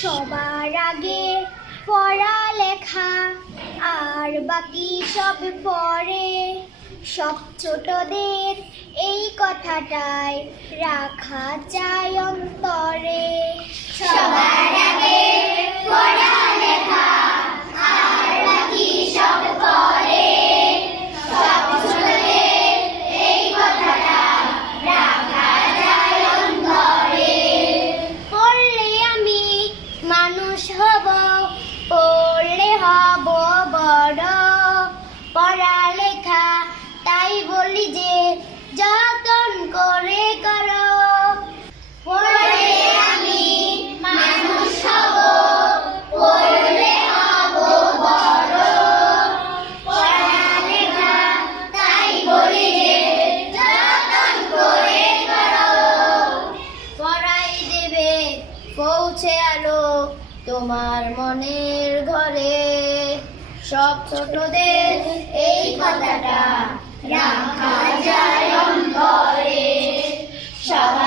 সবার আগে পড়ালেখা, আর বাকি সব পরে। সব ছোটদের এই কথাটাই রাখা চাই অন্তরে। সবার আগে পড়ালেখা, আর বাকি সব পরে। সব ছোটদের এই কথাটা রাখা চাই অন্তরে। পড়লে আমি মানুষ হব, পড়লে হব বড়। পড়ালেখা তাই বলি যে যতন করে করো। পড়লে আমি মানুষ হব, পড়লে হব বড়। পড়ালেখা তাই বলি যে যতন করে করো। পড়াই দেবে পৌঁছে আলো তোমার মনের ঘরে। সব ছোটদের এই কথাটা রাখা যায় অন্তরে। সবাই